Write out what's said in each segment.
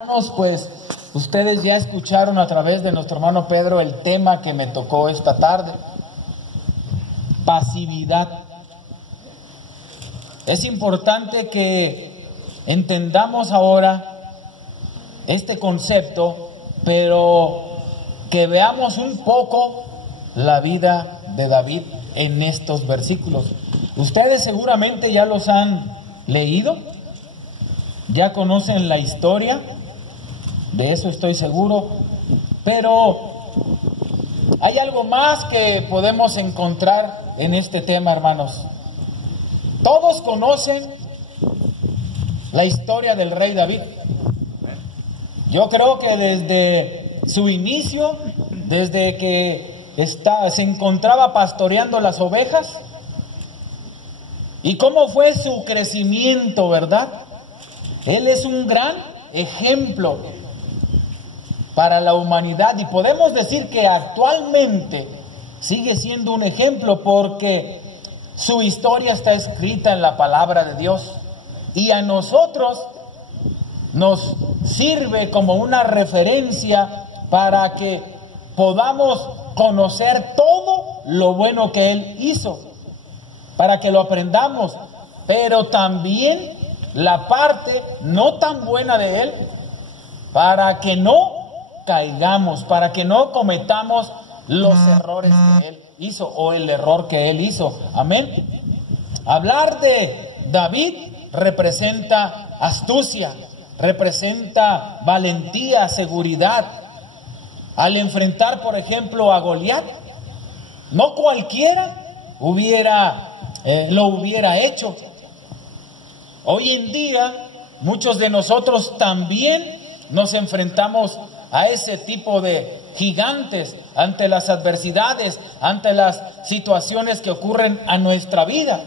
Hermanos, pues ustedes ya escucharon a través de nuestro hermano Pedro el tema que me tocó esta tarde: pasividad. Es importante que entendamos ahora este concepto, pero que veamos un poco la vida de David en estos versículos. Ustedes seguramente ya los han leído, ya conocen la historia, de eso estoy seguro, pero hay algo más que podemos encontrar en este tema, hermanos. Todos conocen la historia del rey David. Yo creo que desde su inicio, desde que se encontraba pastoreando las ovejas, y cómo fue su crecimiento, ¿verdad? Él es un gran ejemplo para la humanidad, y podemos decir que actualmente sigue siendo un ejemplo porque su historia está escrita en la palabra de Dios, y a nosotros nos sirve como una referencia para que podamos conocer todo lo bueno que Él hizo, para que lo aprendamos, pero también la parte no tan buena de Él, para que no caigamos, para que no cometamos los errores que Él hizo o el error que Él hizo. Amén. Hablar de David representa astucia, representa valentía, seguridad. Al enfrentar, por ejemplo, a Goliat, no cualquiera lo hubiera hecho. Hoy en día, muchos de nosotros también nos enfrentamos a ese tipo de gigantes ante las adversidades, ante las situaciones que ocurren a nuestra vida.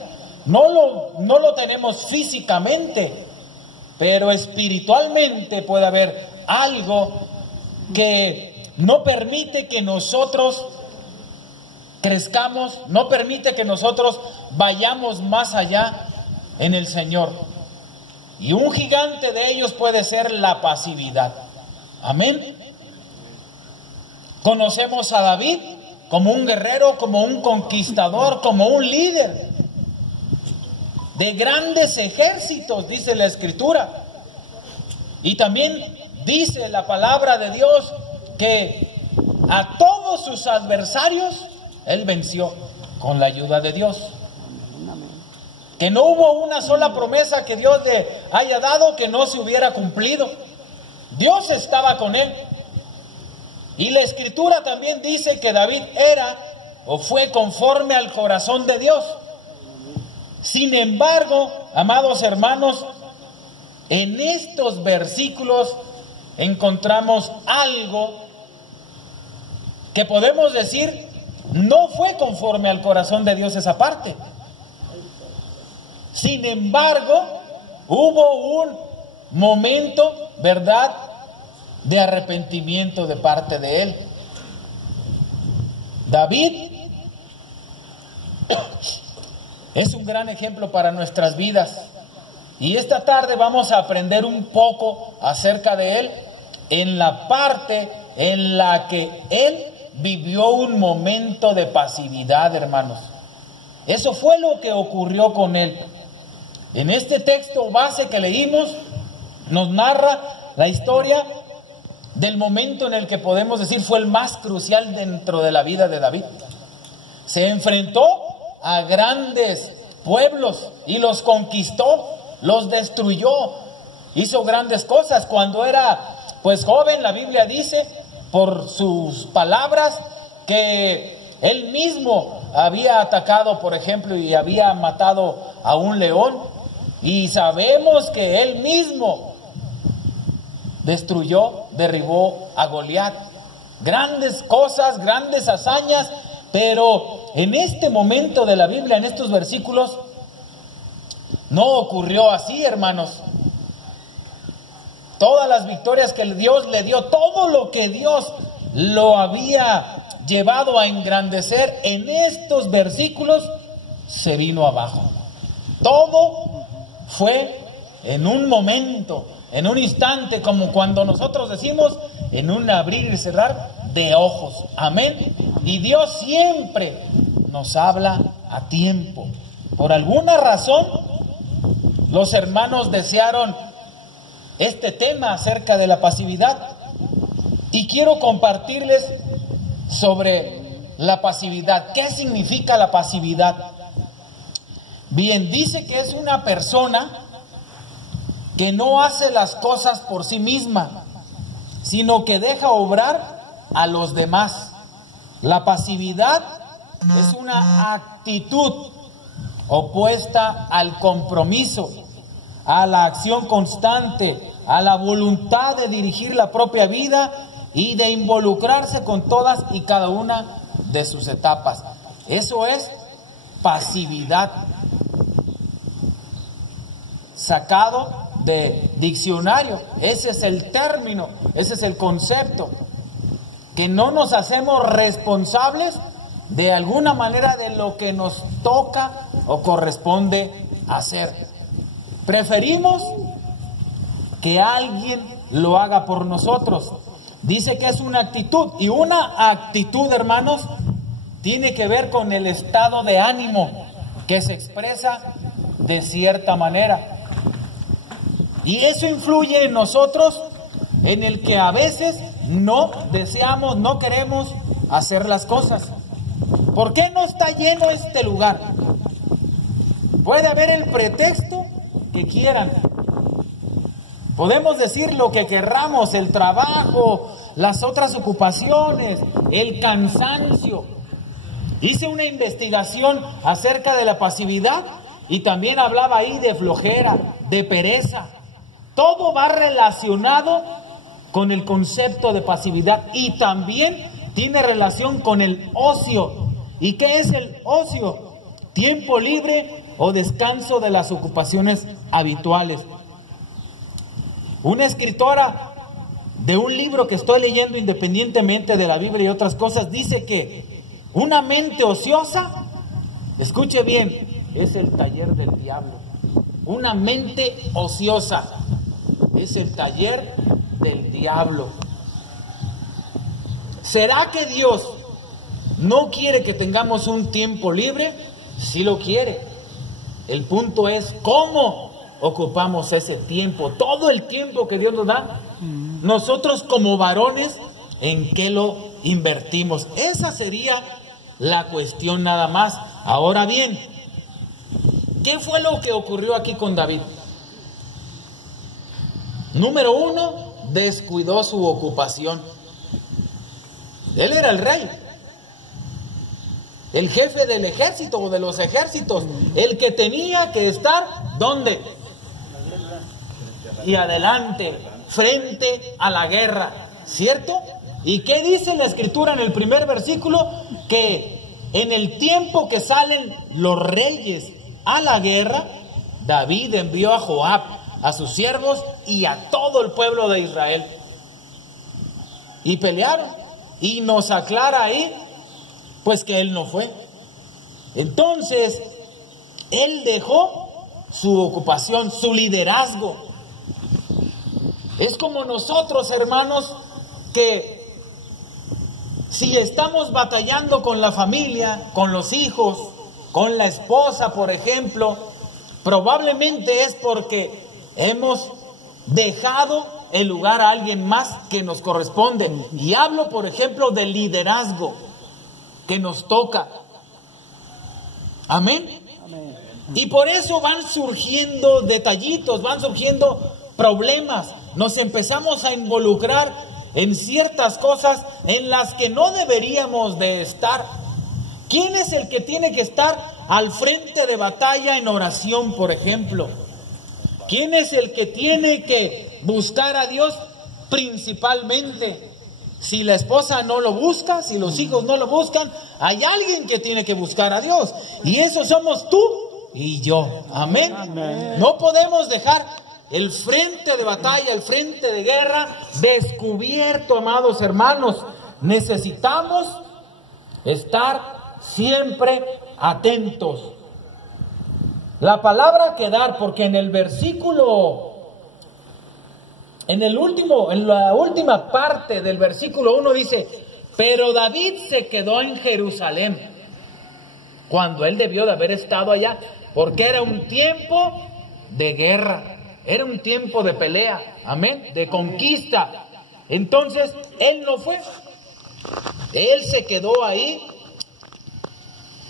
No lo tenemos físicamente, pero espiritualmente puede haber algo que no permite que nosotros crezcamos, no permite que nosotros vayamos más allá en el Señor. Y un gigante de ellos puede ser la pasividad. Amén. Conocemos a David como un guerrero, como un conquistador, como un líder de grandes ejércitos, dice la Escritura. Y también dice la palabra de Dios que a todos sus adversarios Él venció con la ayuda de Dios. Que no hubo una sola promesa que Dios le haya dado que no se hubiera cumplido. Dios estaba con él. Y la Escritura también dice que David era o fue conforme al corazón de Dios. Sin embargo, amados hermanos, en estos versículos encontramos algo que podemos decir no fue conforme al corazón de Dios esa parte. Sin embargo, hubo un momento, ¿verdad?, de arrepentimiento de parte de él. David es un gran ejemplo para nuestras vidas. Y esta tarde vamos a aprender un poco acerca de él en la parte en la que él vivió un momento de pasividad, hermanos. Eso fue lo que ocurrió con él. En este texto base que leímos, nos narra la historia del momento en el que podemos decir fue el más crucial dentro de la vida de David. Se enfrentó a grandes pueblos y los conquistó, los destruyó, hizo grandes cosas. Cuando era pues joven, la Biblia dice por sus palabras que él mismo había atacado, por ejemplo, y había matado a un león. Y sabemos que él mismo derribó a Goliat. Grandes cosas, grandes hazañas, pero en este momento de la Biblia, en estos versículos, no ocurrió así, hermanos. Todas las victorias que Dios le dio, todo lo que Dios lo había llevado a engrandecer, en estos versículos se vino abajo. Todo fue en un momento, en un instante, como cuando nosotros decimos, en un abrir y cerrar de ojos. Amén. Y Dios siempre nos habla a tiempo. Por alguna razón, los hermanos desearon este tema acerca de la pasividad. Y quiero compartirles sobre la pasividad. ¿Qué significa la pasividad? Bien, dice que es una persona que no hace las cosas por sí misma, sino que deja obrar a los demás. La pasividad es una actitud opuesta al compromiso, a la acción constante, a la voluntad de dirigir la propia vida y de involucrarse con todas y cada una de sus etapas. Eso es pasividad. Sacado de diccionario, ese es el término, ese es el concepto, que no nos hacemos responsables de alguna manera de lo que nos toca o corresponde hacer. Preferimos que alguien lo haga por nosotros. Dice que es una actitud, y una actitud, hermanos, tiene que ver con el estado de ánimo que se expresa de cierta manera. Y eso influye en nosotros, en el que a veces no deseamos, no queremos hacer las cosas. ¿Por qué no está lleno este lugar? Puede haber el pretexto que quieran. Podemos decir lo que querramos, el trabajo, las otras ocupaciones, el cansancio. Hice una investigación acerca de la pasividad y también hablaba ahí de flojera, de pereza. Todo va relacionado con el concepto de pasividad y también tiene relación con el ocio. ¿Y qué es el ocio? Tiempo libre o descanso de las ocupaciones habituales. Una escritora de un libro que estoy leyendo independientemente de la Biblia y otras cosas, dice que una mente ociosa, escuche bien, es el taller del diablo. Una mente ociosa es el taller del diablo. ¿Será que Dios no quiere que tengamos un tiempo libre? Sí lo quiere. El punto es cómo ocupamos ese tiempo, todo el tiempo que Dios nos da. Nosotros como varones, ¿en qué lo invertimos? Esa sería la cuestión nada más. Ahora bien, ¿qué fue lo que ocurrió aquí con David? Número uno, descuidó su ocupación. Él era el rey, el jefe del ejército o de los ejércitos, el que tenía que estar, ¿dónde? Y adelante, frente a la guerra, ¿cierto? ¿Y qué dice la escritura en el primer versículo? Que en el tiempo que salen los reyes a la guerra, David envió a Joab, a sus siervos y a todo el pueblo de Israel. Y pelearon. Y nos aclara ahí, pues que él no fue. Entonces, él dejó su ocupación, su liderazgo. Es como nosotros, hermanos, que si estamos batallando con la familia, con los hijos, con la esposa, por ejemplo, probablemente es porque hemos dejado el lugar a alguien más que nos corresponde. Y hablo, por ejemplo, del liderazgo que nos toca. Amén. Amén. Y por eso van surgiendo detallitos, van surgiendo problemas. Nos empezamos a involucrar en ciertas cosas en las que no deberíamos de estar. ¿Quién es el que tiene que estar al frente de batalla en oración, por ejemplo? ¿Quién es el que tiene que buscar a Dios principalmente? Si la esposa no lo busca, si los hijos no lo buscan, hay alguien que tiene que buscar a Dios. Y eso somos tú y yo. Amén. Amén. No podemos dejar el frente de batalla, el frente de guerra descubierto, amados hermanos. Necesitamos estar siempre atentos. La palabra quedar, porque en el versículo en la última parte del versículo 1 dice, pero David se quedó en Jerusalén, cuando él debió de haber estado allá, porque era un tiempo de guerra, era un tiempo de pelea, amén, de conquista. Entonces, él no fue, él se quedó ahí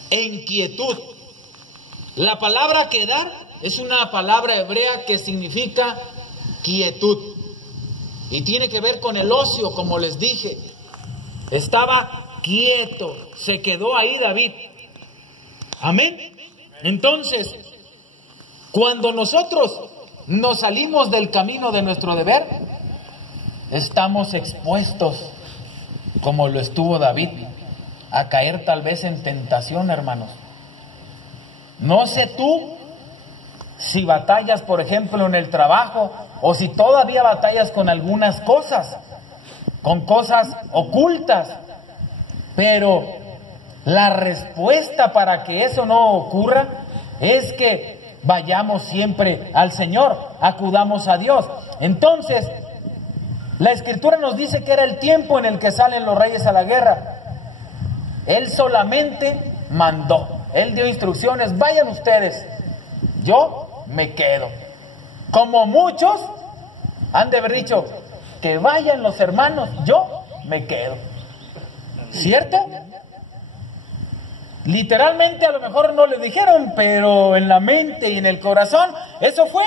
en quietud. La palabra quedar es una palabra hebrea que significa quietud. Y tiene que ver con el ocio, como les dije. Estaba quieto, se quedó ahí David. Amén. Entonces, cuando nosotros nos salimos del camino de nuestro deber, estamos expuestos, como lo estuvo David, a caer tal vez en tentación, hermanos. No sé tú si batallas, por ejemplo, en el trabajo, o si todavía batallas con algunas cosas, con cosas ocultas, pero la respuesta para que eso no ocurra es que vayamos siempre al Señor, acudamos a Dios. Entonces, la Escritura nos dice que era el tiempo en el que salen los reyes a la guerra. Él solamente mandó, él dio instrucciones, vayan ustedes, yo me quedo. Como muchos han de haber dicho, que vayan los hermanos, yo me quedo. ¿Cierto? Literalmente a lo mejor no le dijeron, pero en la mente y en el corazón, eso fue.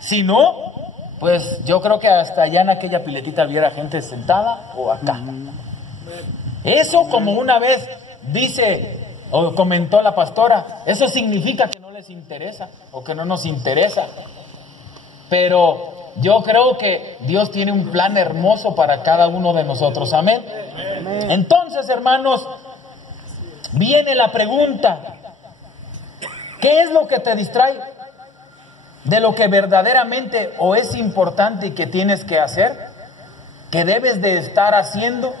Si no, pues yo creo que hasta allá en aquella piletita hubiera gente sentada o acá. Eso, como una vez dice o comentó la pastora, eso significa que no les interesa o que no nos interesa. Pero yo creo que Dios tiene un plan hermoso para cada uno de nosotros. Amén. Entonces, hermanos, viene la pregunta: ¿qué es lo que te distrae de lo que verdaderamente o es importante y que tienes que hacer, que debes de estar haciendo?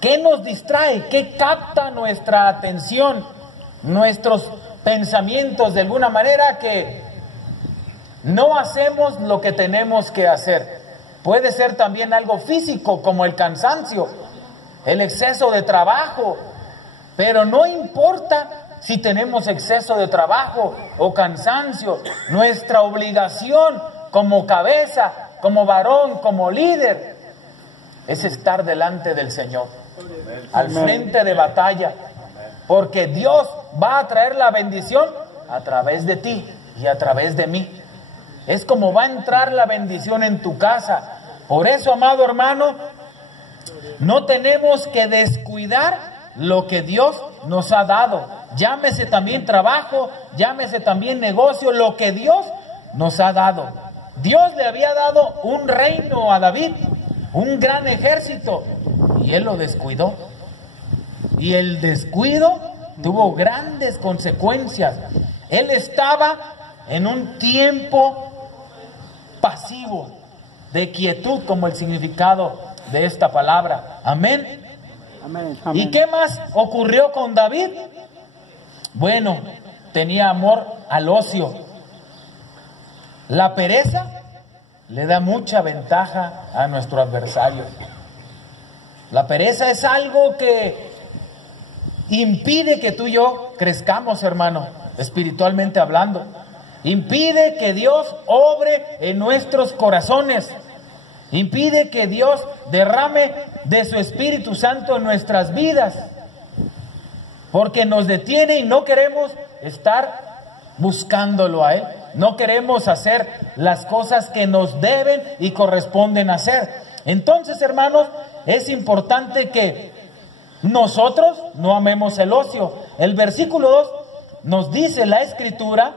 ¿Qué nos distrae? ¿Qué capta nuestra atención, nuestros pensamientos de alguna manera que no hacemos lo que tenemos que hacer? Puede ser también algo físico, como el cansancio, el exceso de trabajo, pero no importa si tenemos exceso de trabajo o cansancio, nuestra obligación como cabeza, como varón, como líder, es estar delante del Señor, al frente de batalla, porque Dios va a traer la bendición a través de ti y a través de mí. Es como va a entrar la bendición en tu casa. Por eso, amado hermano, no tenemos que descuidar lo que Dios nos ha dado. Llámese también trabajo, llámese también negocio, lo que Dios nos ha dado. Dios le había dado un reino a David, un gran ejército, y él lo descuidó. Y el descuido tuvo grandes consecuencias. Él estaba en un tiempo pasivo, de quietud, como el significado de esta palabra. Amén. Amén, amén. ¿Y qué más ocurrió con David? Bueno, tenía amor al ocio. La pereza le da mucha ventaja a nuestro adversario. La pereza es algo que impide que tú y yo crezcamos, hermano, espiritualmente hablando. Impide que Dios obre en nuestros corazones. Impide que Dios derrame de su Espíritu Santo en nuestras vidas. Porque nos detiene y no queremos estar buscándolo a Él. No queremos hacer las cosas que nos deben y corresponden hacer. Entonces, hermanos, es importante que nosotros no amemos el ocio. El versículo 2 nos dice la Escritura,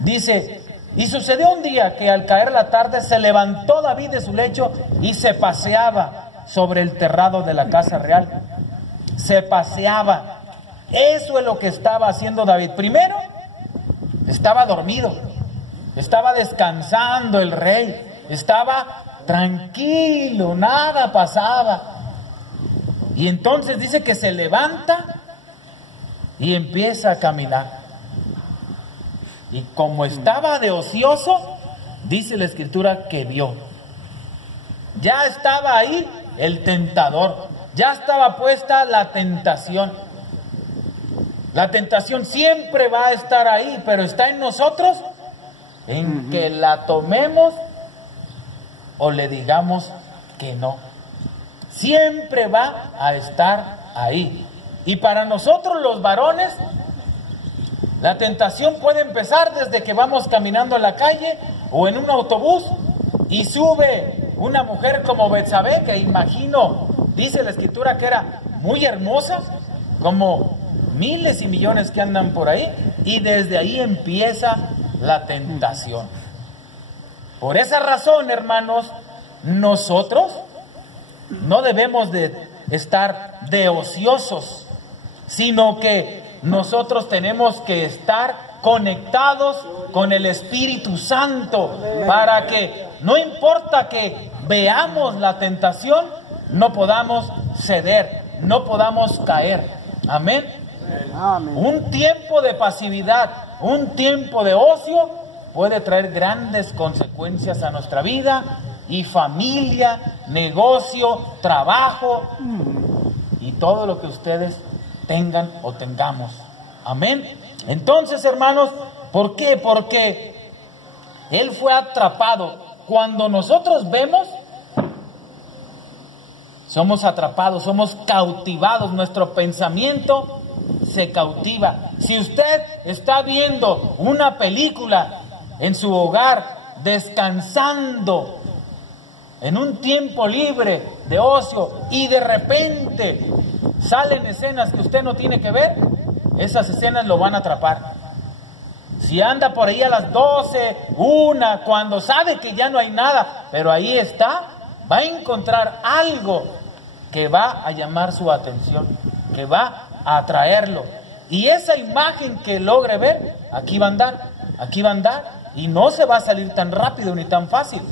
dice: y sucedió un día que al caer la tarde se levantó David de su lecho y se paseaba sobre el terrado de la casa real. Se paseaba. Eso es lo que estaba haciendo David. Primero, estaba dormido, estaba descansando el rey, estaba tranquilo, nada pasaba. Y entonces dice que se levanta y empieza a caminar. Y como estaba de ocioso, dice la Escritura que vio. Ya estaba ahí el tentador, ya estaba puesta la tentación. La tentación siempre va a estar ahí, pero está en nosotros en que la tomemos o le digamos que no. Siempre va a estar ahí. Y para nosotros los varones, la tentación puede empezar desde que vamos caminando en la calle o en un autobús y sube una mujer como Betsabé, que imagino, dice la escritura que era muy hermosa, como miles y millones que andan por ahí, y desde ahí empieza la tentación. Por esa razón, hermanos, nosotros no debemos de estar de ociosos, sino que nosotros tenemos que estar conectados con el Espíritu Santo para que no importa que veamos la tentación, no podamos ceder, no podamos caer. Amén. Un tiempo de pasividad, un tiempo de ocio puede traer grandes consecuencias a nuestra vida y familia, negocio, trabajo y todo lo que ustedes tengan o tengamos. Amén. Entonces, hermanos, ¿por qué? Porque él fue atrapado. Cuando nosotros vemos, somos atrapados, somos cautivados, nuestro pensamiento se cautiva. Si usted está viendo una película en su hogar, descansando, en un tiempo libre de ocio, y de repente salen escenas que usted no tiene que ver, esas escenas lo van a atrapar. Si anda por ahí a las 12, 1, cuando sabe que ya no hay nada, pero ahí está, va a encontrar algo que va a llamar su atención, que va a atraerlo. Y esa imagen que logre ver, aquí va a andar, aquí va a andar, y no se va a salir tan rápido ni tan fácil.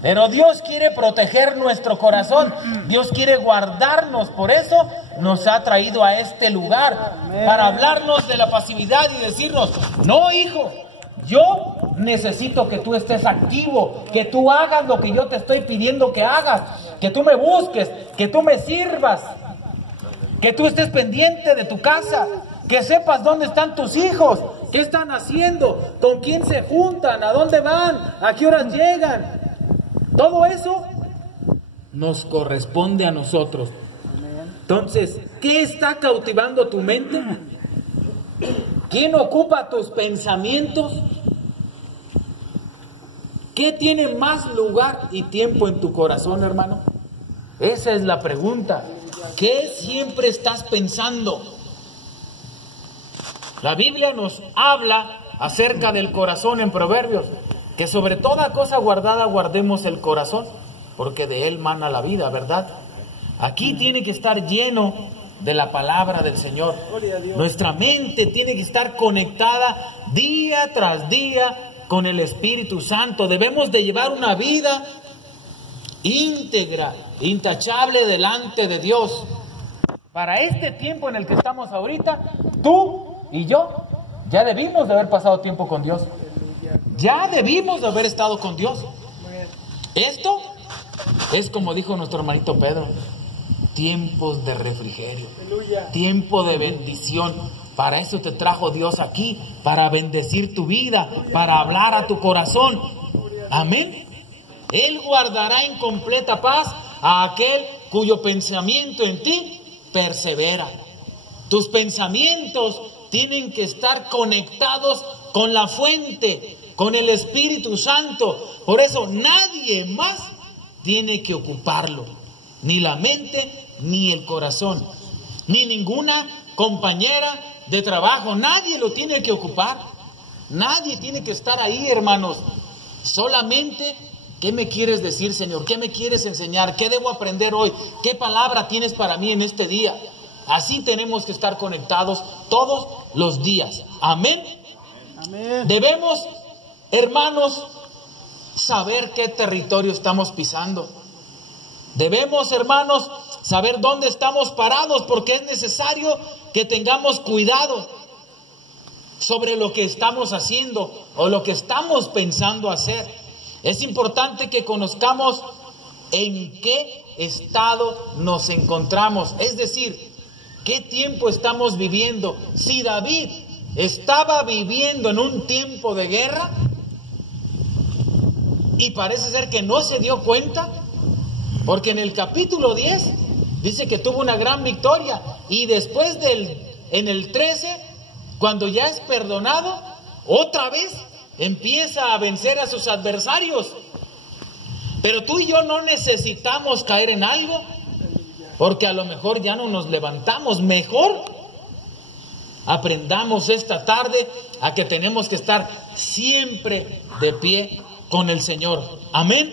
Pero Dios quiere proteger nuestro corazón, Dios quiere guardarnos, por eso nos ha traído a este lugar, para hablarnos de la pasividad y decirnos: no, hijo, yo necesito que tú estés activo, que tú hagas lo que yo te estoy pidiendo que hagas, que tú me busques, que tú me sirvas, que tú estés pendiente de tu casa, que sepas dónde están tus hijos, qué están haciendo, con quién se juntan, a dónde van, a qué horas llegan. Todo eso nos corresponde a nosotros. Entonces, ¿qué está cautivando tu mente? ¿Quién ocupa tus pensamientos? ¿Qué tiene más lugar y tiempo en tu corazón, hermano? Esa es la pregunta. ¿Qué siempre estás pensando? La Biblia nos habla acerca del corazón en Proverbios, que sobre toda cosa guardada guardemos el corazón, porque de él mana la vida, ¿verdad? Aquí tiene que estar lleno de la palabra del Señor. Nuestra mente tiene que estar conectada día tras día con el Espíritu Santo. Debemos de llevar una vida íntegra, intachable delante de Dios. Para este tiempo en el que estamos ahorita, tú y yo ya debimos de haber pasado tiempo con Dios. Ya debimos de haber estado con Dios. Esto es, como dijo nuestro hermanito Pedro, tiempos de refrigerio, tiempo de bendición. Para eso te trajo Dios aquí, para bendecir tu vida, para hablar a tu corazón. Amén. Él guardará en completa paz a aquel cuyo pensamiento en ti persevera. Tus pensamientos tienen que estar conectados con la fuente, con el Espíritu Santo. Por eso nadie más tiene que ocuparlo, ni la mente, ni el corazón, ni ninguna compañera de trabajo. Nadie lo tiene que ocupar. Nadie tiene que estar ahí, hermanos. Solamente, ¿qué me quieres decir, Señor? ¿Qué me quieres enseñar? ¿Qué debo aprender hoy? ¿Qué palabra tienes para mí en este día? Así tenemos que estar conectados todos los días. Amén. Amén. Debemos, hermanos, saber qué territorio estamos pisando. Debemos, hermanos, saber dónde estamos parados, porque es necesario que tengamos cuidado sobre lo que estamos haciendo o lo que estamos pensando hacer. Es importante que conozcamos en qué estado nos encontramos, es decir, qué tiempo estamos viviendo. Si David estaba viviendo en un tiempo de guerra y parece ser que no se dio cuenta, porque en el capítulo 10 dice que tuvo una gran victoria y después en el 13, cuando ya es perdonado, otra vez empieza a vencer a sus adversarios. Pero tú y yo no necesitamos caer en algo, porque a lo mejor ya no nos levantamos. Mejor aprendamos esta tarde a que tenemos que estar siempre de pie con el Señor. Amén.